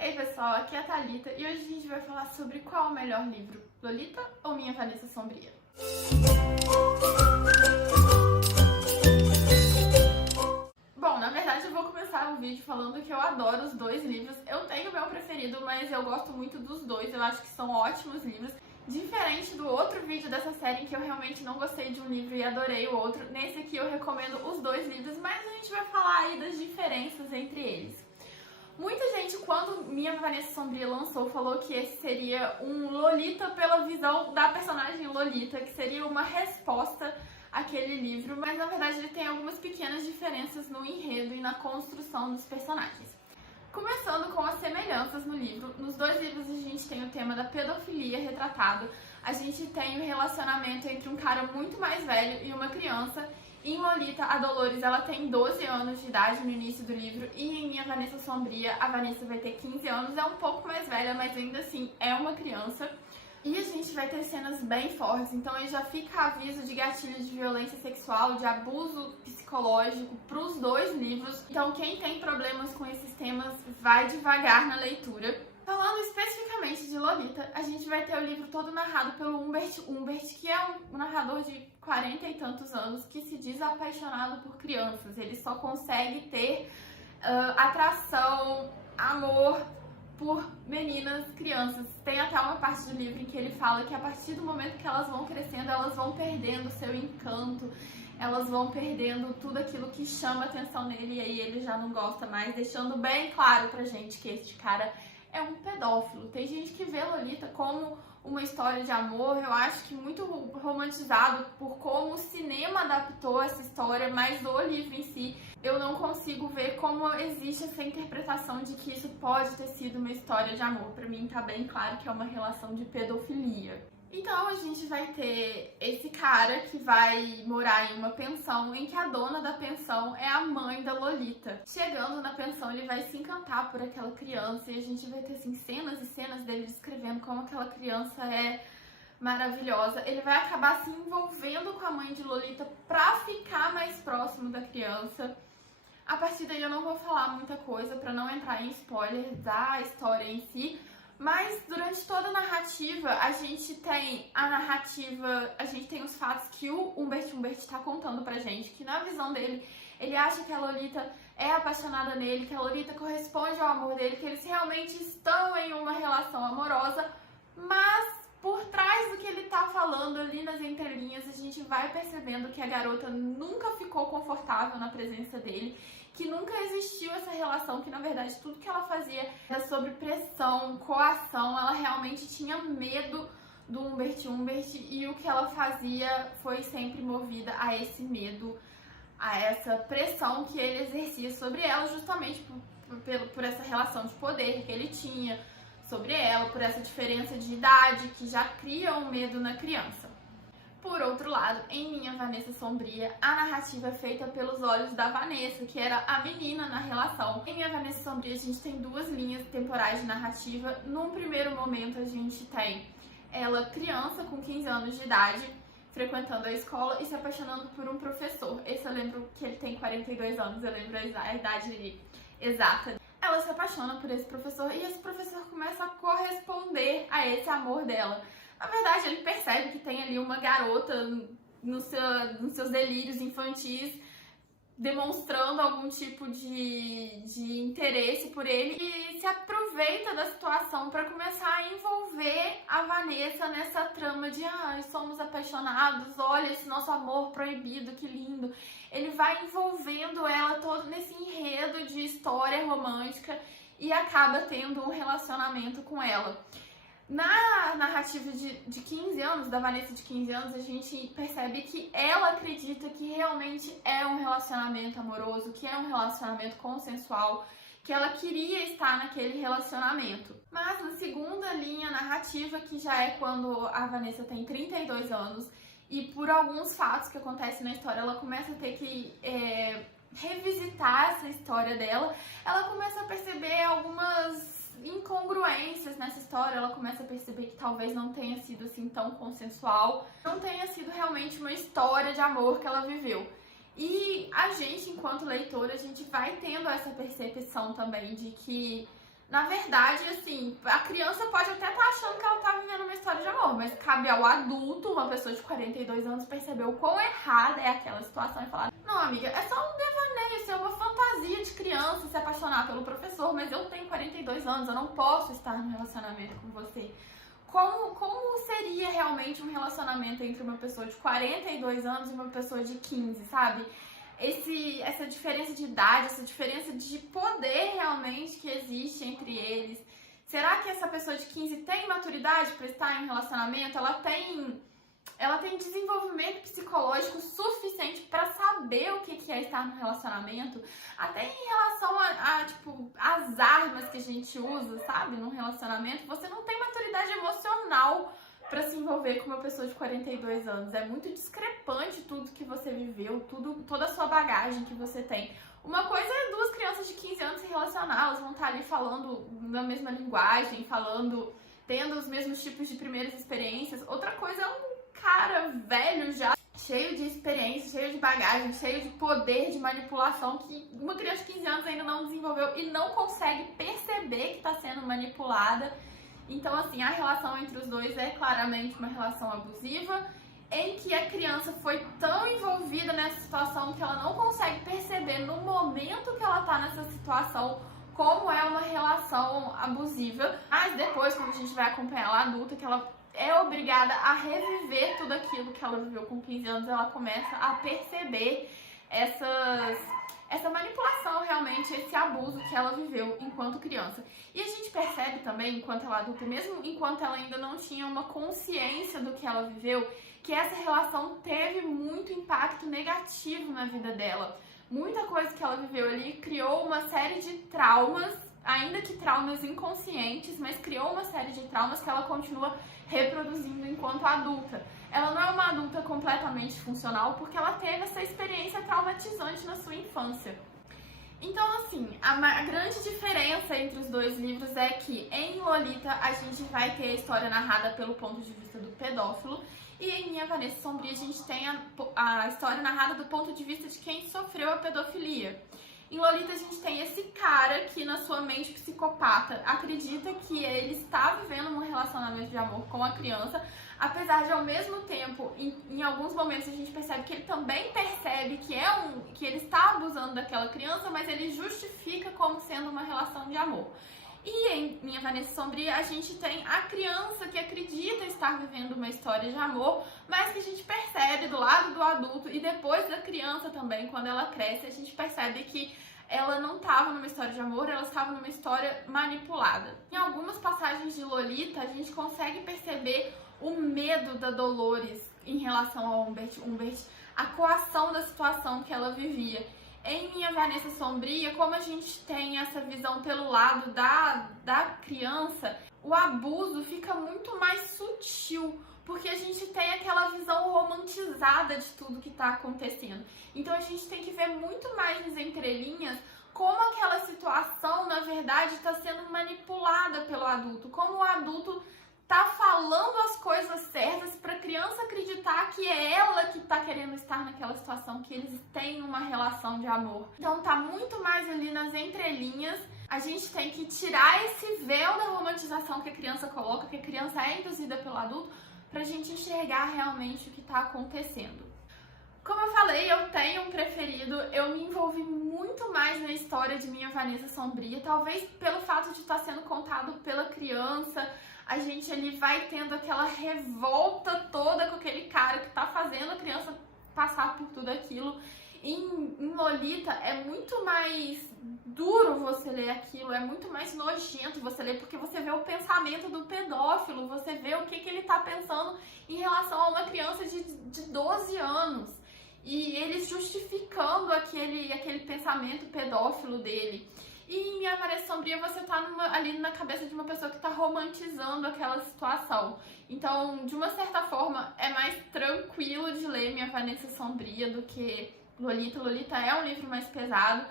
Ei pessoal, aqui é a Thalita e hoje a gente vai falar sobre qual é o melhor livro, Lolita ou Minha Vanessa Sombria? Bom, na verdade eu vou começar o vídeo falando que eu adoro os dois livros. Eu tenho o meu preferido, mas eu gosto muito dos dois, eu acho que são ótimos livros. Diferente do outro vídeo dessa série em que eu realmente não gostei de um livro e adorei o outro, nesse aqui eu recomendo os dois livros, mas a gente vai falar aí das diferenças entre eles. Muita gente, quando Minha Vanessa Sombria lançou, falou que esse seria um Lolita pela visão da personagem Lolita, que seria uma resposta àquele livro, mas na verdade ele tem algumas pequenas diferenças no enredo e na construção dos personagens. Começando com as semelhanças no livro, nos dois livros a gente tem o tema da pedofilia retratado, a gente tem o relacionamento entre um cara muito mais velho e uma criança. Em Lolita, a Dolores ela tem 12 anos de idade no início do livro e em Minha Vanessa Sombria, a Vanessa vai ter 15 anos, é um pouco mais velha, mas ainda assim é uma criança. E a gente vai ter cenas bem fortes, então aí já fica aviso de gatilho de violência sexual, de abuso psicológico para os dois livros. Então quem tem problemas com esses temas vai devagar na leitura. Falando especificamente de Lolita, a gente vai ter o livro todo narrado pelo Humbert, que é um narrador de 40 e tantos anos que se diz apaixonado por crianças. Ele só consegue ter atração, amor por meninas, crianças. Tem até uma parte do livro em que ele fala que a partir do momento que elas vão crescendo, elas vão perdendo o seu encanto, elas vão perdendo tudo aquilo que chama atenção nele e aí ele já não gosta mais, deixando bem claro pra gente que este cara é um pedófilo. Tem gente que vê Lolita como uma história de amor, eu acho que muito romantizado por como o cinema adaptou essa história, mas do livro em si, eu não consigo ver como existe essa interpretação de que isso pode ter sido uma história de amor. Pra mim tá bem claro que é uma relação de pedofilia. Então a gente vai ter esse cara que vai morar em uma pensão em que a dona da pensão é a mãe da Lolita. Chegando na pensão, ele vai se encantar por aquela criança e a gente vai ter assim, cenas e cenas dele descrevendo como aquela criança é maravilhosa. Ele vai acabar se envolvendo com a mãe de Lolita pra ficar mais próximo da criança. A partir daí eu não vou falar muita coisa pra não entrar em spoiler da história em si. Mas durante toda a narrativa, a gente tem os fatos que o Humbert tá contando pra gente, que na visão dele, ele acha que a Lolita é apaixonada nele, que a Lolita corresponde ao amor dele, que eles realmente estão em uma relação amorosa, mas por trás do que ele tá falando ali nas entrelinhas, a gente vai percebendo que a garota nunca ficou confortável na presença dele, que nunca existiu essa relação, que na verdade tudo que ela fazia era sobre pressão, coação, ela realmente tinha medo do Humbert, e o que ela fazia foi sempre movida a esse medo, a essa pressão que ele exercia sobre ela, justamente por essa relação de poder que ele tinha sobre ela, por essa diferença de idade que já cria um medo na criança. Por outro lado, em Minha Vanessa Sombria, a narrativa é feita pelos olhos da Vanessa, que era a menina na relação. Em Minha Vanessa Sombria, a gente tem duas linhas temporais de narrativa. Num primeiro momento, a gente tem ela criança, com 15 anos de idade, frequentando a escola e se apaixonando por um professor. Esse eu lembro que ele tem 42 anos, eu lembro a idade exata. Ela se apaixona por esse professor e esse professor começa a corresponder a esse amor dela. Na verdade, ele percebe que tem ali uma garota nos seus delírios infantis demonstrando algum tipo de interesse por ele e se aproveita da situação para começar a envolver a Vanessa nessa trama de somos apaixonados, olha esse nosso amor proibido, que lindo. Ele vai envolvendo ela todo nesse enredo de história romântica e acaba tendo um relacionamento com ela. Na narrativa de 15 anos, da Vanessa de 15 anos, a gente percebe que ela acredita que realmente é um relacionamento amoroso, que é um relacionamento consensual, que ela queria estar naquele relacionamento. Mas na segunda linha narrativa, que já é quando a Vanessa tem 32 anos, e por alguns fatos que acontecem na história, ela começa a ter que revisitar essa história dela, ela começa a perceber algumas incongruências nessa história, ela começa a perceber que talvez não tenha sido assim tão consensual, não tenha sido realmente uma história de amor que ela viveu. E a gente, enquanto leitora, a gente vai tendo essa percepção também de que Na verdade, assim, a criança pode até estar achando que ela tá vivendo uma história de amor, mas cabe ao adulto, uma pessoa de 42 anos, perceber o quão errada é aquela situação e falar: não, amiga, é só um devaneio, isso é uma fantasia de criança se apaixonar pelo professor, mas eu tenho 42 anos, eu não posso estar num relacionamento com você. Como seria realmente um relacionamento entre uma pessoa de 42 anos e uma pessoa de 15, sabe? Essa diferença de idade, essa diferença de poder realmente que existe entre eles. Será que essa pessoa de 15 tem maturidade para estar em um relacionamento? Ela tem desenvolvimento psicológico suficiente para saber o que é estar no relacionamento? Até em relação tipo, as armas que a gente usa, sabe, num relacionamento, você não tem maturidade emocional para se envolver com uma pessoa de 42 anos. É muito discrepante tudo que você viveu, toda a sua bagagem que você tem. Uma coisa é duas crianças de 15 anos se relacionar, elas vão estar ali falando na mesma linguagem, tendo os mesmos tipos de primeiras experiências. Outra coisa é um cara velho já, cheio de experiência, cheio de bagagem, cheio de poder de manipulação, que uma criança de 15 anos ainda não desenvolveu e não consegue perceber que está sendo manipulada. Então, assim, a relação entre os dois é claramente uma relação abusiva, em que a criança foi tão envolvida nessa situação que ela não consegue perceber no momento que ela tá nessa situação como é uma relação abusiva. Mas depois, quando a gente vai acompanhar ela adulta, que ela é obrigada a reviver tudo aquilo que ela viveu com 15 anos, ela começa a perceber essa manipulação, realmente, esse abuso que ela viveu enquanto criança. E a gente percebe também, enquanto ela adulta, mesmo enquanto ela ainda não tinha uma consciência do que ela viveu, que essa relação teve muito impacto negativo na vida dela. Muita coisa que ela viveu ali criou uma série de traumas, ainda que traumas inconscientes, mas criou uma série de traumas que ela continua reproduzindo enquanto adulta. Ela não é uma adulta completamente funcional porque ela teve essa experiência traumatizante na sua infância. Então, assim, a grande diferença entre os dois livros é que em Lolita a gente vai ter a história narrada pelo ponto de vista do pedófilo e em Minha Vanessa Sombria a gente tem a história narrada do ponto de vista de quem sofreu a pedofilia. Em Lolita a gente tem esse cara que na sua mente psicopata acredita que ele está vivendo um relacionamento de amor com a criança, apesar de ao mesmo tempo, em alguns momentos a gente percebe que ele também percebe que ele está abusando daquela criança, mas ele justifica como sendo uma relação de amor. E em Minha Vanessa Sombria a gente tem a criança que acredita estar vivendo uma história de amor, mas que a gente percebe do lado do adulto e depois da criança também, quando ela cresce, a gente percebe que ela não estava numa história de amor, ela estava numa história manipulada. Em algumas passagens de Lolita a gente consegue perceber o medo da Dolores em relação ao Humbert, a coação da situação que ela vivia. Em Minha Vanessa Sombria, como a gente tem essa visão pelo lado da criança, o abuso fica muito mais sutil, porque a gente tem aquela visão romantizada de tudo que está acontecendo. Então a gente tem que ver muito mais nas entrelinhas como aquela situação, na verdade, está sendo manipulada pelo adulto, como o adulto tá falando as coisas certas para a criança acreditar que é ela que tá querendo estar naquela situação, que eles têm uma relação de amor. Então tá muito mais ali nas entrelinhas. A gente tem que tirar esse véu da romantização que a criança coloca, que a criança é induzida pelo adulto, pra gente enxergar realmente o que tá acontecendo. Como eu falei, eu tenho um preferido, eu me envolvi muito mais na história de Minha Vanessa Sombria, talvez pelo fato de estar sendo contado pela criança. A gente ali vai tendo aquela revolta toda com aquele cara que tá fazendo a criança passar por tudo aquilo. Em Lolita é muito mais duro você ler aquilo, é muito mais nojento você ler, porque você vê o pensamento do pedófilo, você vê o que ele tá pensando em relação a uma criança de 12 anos. E eles justificando aquele pensamento pedófilo dele. E em Minha Vanessa Sombria você tá ali na cabeça de uma pessoa que tá romantizando aquela situação. Então, de uma certa forma, é mais tranquilo de ler Minha Vanessa Sombria do que Lolita. Lolita é um livro mais pesado.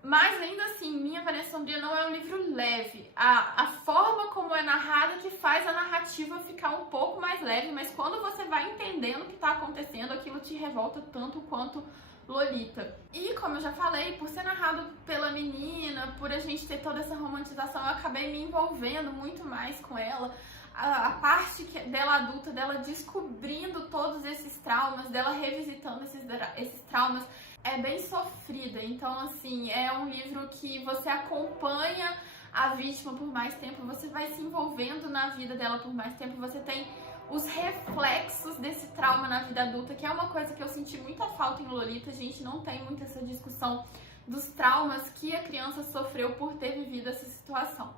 Mas ainda assim, Minha Vanessa Sombria não é um livro leve. A forma como é narrada que faz a narrativa ficar um pouco mais leve, mas quando você vai entendendo o que está acontecendo, aquilo te revolta tanto quanto Lolita. E como eu já falei, por ser narrado pela menina, por a gente ter toda essa romantização, eu acabei me envolvendo muito mais com ela. A parte dela adulta, dela descobrindo todos esses traumas, dela revisitando esses traumas, é bem sofrida. Então, assim, é um livro que você acompanha a vítima por mais tempo, você vai se envolvendo na vida dela por mais tempo, você tem os reflexos desse trauma na vida adulta, que é uma coisa que eu senti muita falta em Lolita. A gente não tem muito essa discussão dos traumas que a criança sofreu por ter vivido essa situação.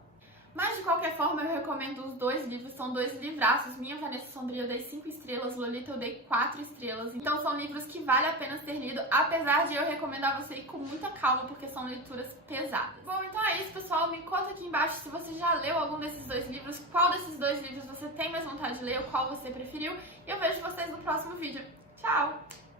Mas de qualquer forma eu recomendo os dois livros, são dois livraços. Minha Vanessa Sombria eu dei 5 estrelas, Lolita eu dei 4 estrelas. Então são livros que vale a pena ser lido, apesar de eu recomendar você ir com muita calma, porque são leituras pesadas. Bom, então é isso, pessoal. Me conta aqui embaixo se você já leu algum desses dois livros, qual desses dois livros você tem mais vontade de ler, ou qual você preferiu. E eu vejo vocês no próximo vídeo. Tchau!